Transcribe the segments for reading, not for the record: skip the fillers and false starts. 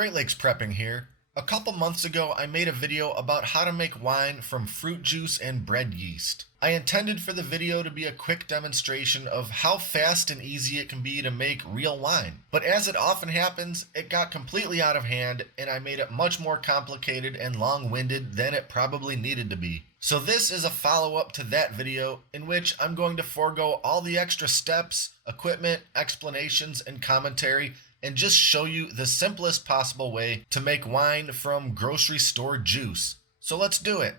Great Lakes Prepping here. A couple months ago, I made a video about how to make wine from fruit juice and bread yeast. I intended for the video to be a quick demonstration of how fast and easy it can be to make real wine. But as it often happens, it got completely out of hand and I made it much more complicated and long-winded than it probably needed to be. So this is a follow-up to that video in which I'm going to forego all the extra steps, equipment, explanations, and commentary and just show you the simplest possible way to make wine from grocery store juice. So let's do it.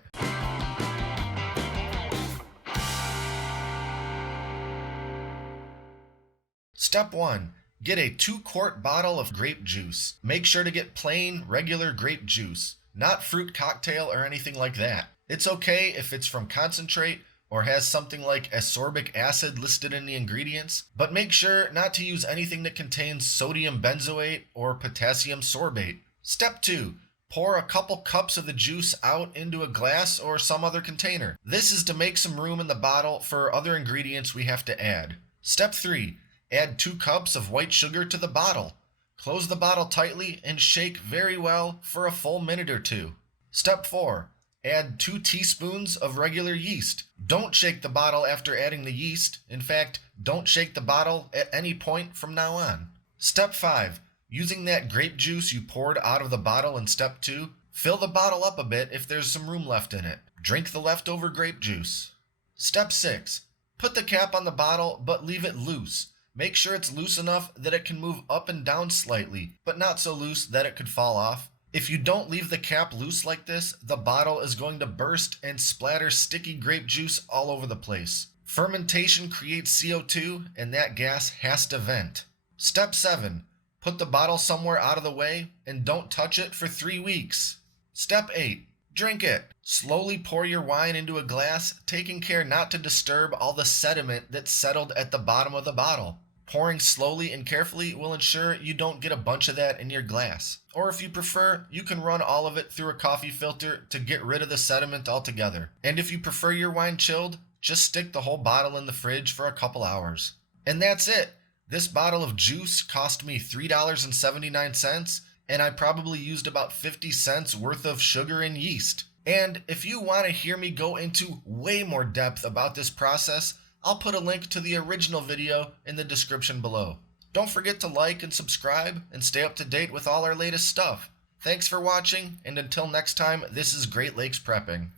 Step 1. Get a 2-quart bottle of grape juice. Make sure to get plain, regular grape juice, not fruit cocktail or anything like that. It's okay if it's from concentrate or has something like ascorbic acid listed in the ingredients, but make sure not to use anything that contains sodium benzoate or potassium sorbate. Step 2. Pour a couple cups of the juice out into a glass or some other container. This is to make some room in the bottle for other ingredients we have to add. Step 3. Add 2 cups of white sugar to the bottle. Close the bottle tightly and shake very well for a full minute or 2. Step 4. Add 2 teaspoons of regular yeast. Don't shake the bottle after adding the yeast. In fact, don't shake the bottle at any point from now on. Step 5. Using that grape juice you poured out of the bottle in step 2, fill the bottle up a bit if there's some room left in it. Drink the leftover grape juice. Step 6. Put the cap on the bottle but leave it loose. Make sure it's loose enough that it can move up and down slightly, but not so loose that it could fall off. If you don't leave the cap loose like this, the bottle is going to burst and splatter sticky grape juice all over the place. Fermentation creates CO2 and that gas has to vent. Step 7. Put the bottle somewhere out of the way and don't touch it for 3 weeks. Step 8. Drink it. Slowly pour your wine into a glass, taking care not to disturb all the sediment that's settled at the bottom of the bottle. Pouring slowly and carefully will ensure you don't get a bunch of that in your glass. Or if you prefer, you can run all of it through a coffee filter to get rid of the sediment altogether. And if you prefer your wine chilled, just stick the whole bottle in the fridge for a couple hours. And that's it. This bottle of juice cost me $3.79, and I probably used about 50 cents worth of sugar and yeast. And if you want to hear me go into way more depth about this process, I'll put a link to the original video in the description below. Don't forget to like and subscribe and stay up to date with all our latest stuff. Thanks for watching, and until next time, this is Great Lakes Prepping.